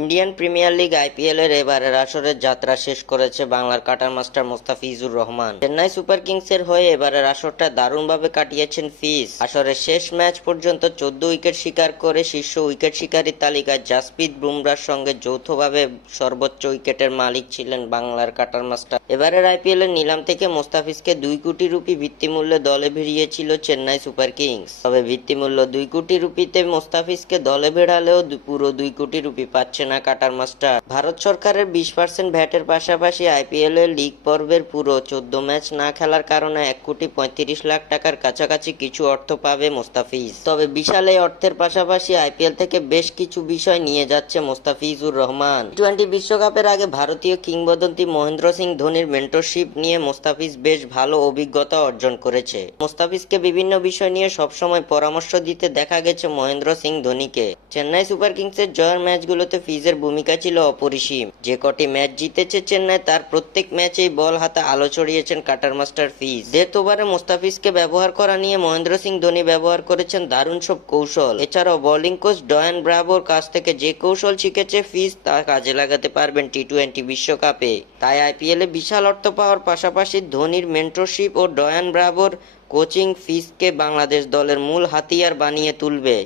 Indian premier league আইপিএল-এর এবারের আসরের যাত্রা শেষ করেছে বাংলার cutter master Mustafizur Rahman. Chennai super কিংসের হয়ে এবারের আসরটা দারুণভাবে কাটিয়েছেন ফিজ। আসরের শেষ ম্যাচ পর্যন্ত 14 উইকেট শিকার করে শীর্ষ উইকেট শিকারীর তালিকায় জাসপ্রীত বুমরার সঙ্গে যৌথভাবে সর্বোচ্চ উইকেটের মালিক ছিলেন বাংলার কাটার মাস্টার। এবারের আইপিএল-এর নিলাম থেকে মোস্তাফিজকে 2 কোটি রুপি ভিত্তিমূল্যে দলে ভিড়িয়েছিল চেন্নাই সুপার কিংস। তবে ভিত্তিমূল্য 2 কোটি রুপিতে মোস্তাফিজকে দলে ভেড়ালেও পুরো 2 কোটি রুপি পাচ্ছে না কাটার মাস্টার। ভারত সরকারের 20% ভ্যাটের পাশাপাশি আইপিএল এর লিগ পর্বের পুরো 14 ম্যাচ না খেলার কারণে 1,35,00,000 টাকার কাছাকাছি কিছু অর্থ পাবে মোস্তাফিজ। তবে বিশাল এই অর্থের পাশাপাশি আইপিএল থেকে বেশ কিছু বিষয় নিয়ে যাচ্ছে মোস্তাফিজুর রহমান। টি-20 বিশ্বকাপের আগে ভারতীয় কিংবদন্তি মহেন্দ্র সিং ধোনির মেন্টরশিপ নিয়ে মোস্তাফিজ বেশ ভালো অভিজ্ঞতা অর্জন করেছে। মোস্তাফিজকে বিভিন্ন বিষয় নিয়ে সবসময় পরামর্শ দিতে দেখা গেছে মহেন্দ্র সিং ধোনিকে। চেন্নাই সুপার কিংসের জয়ের ম্যাচগুলোতে ফিজের ভূমিকা ছিল অপরিসীম। যে কটি ম্যাচ জিতেছে চেন্নাই, তার প্রত্যেক ম্যাচেই বল হাতে আলো ছড়িয়েছেন কাটার মাস্টার ফিজ। ডেথ ওভারে মোস্তাফিজকে ব্যবহার করা নিয়ে মহেন্দ্র সিং ধোনি ব্যবহার করেছেন দারুণ সব কৌশল। এছাড়াও বোলিং কোচ ডয়ান ব্রাভোর কাছ থেকে যে কৌশল শিখেছে ফিজ, তা কাজে লাগাতে পারবেন টি-20 বিশ্বকাপে। তাই আইপিএলে বিশাল অর্থ পাওয়ার পাশাপাশি ধোনির মেন্টরশিপ ও ডয়ান ব্রাভোর কোচিং ফিজকে বাংলাদেশ দলের মূল হাতিয়ার বানিয়ে তুলবে।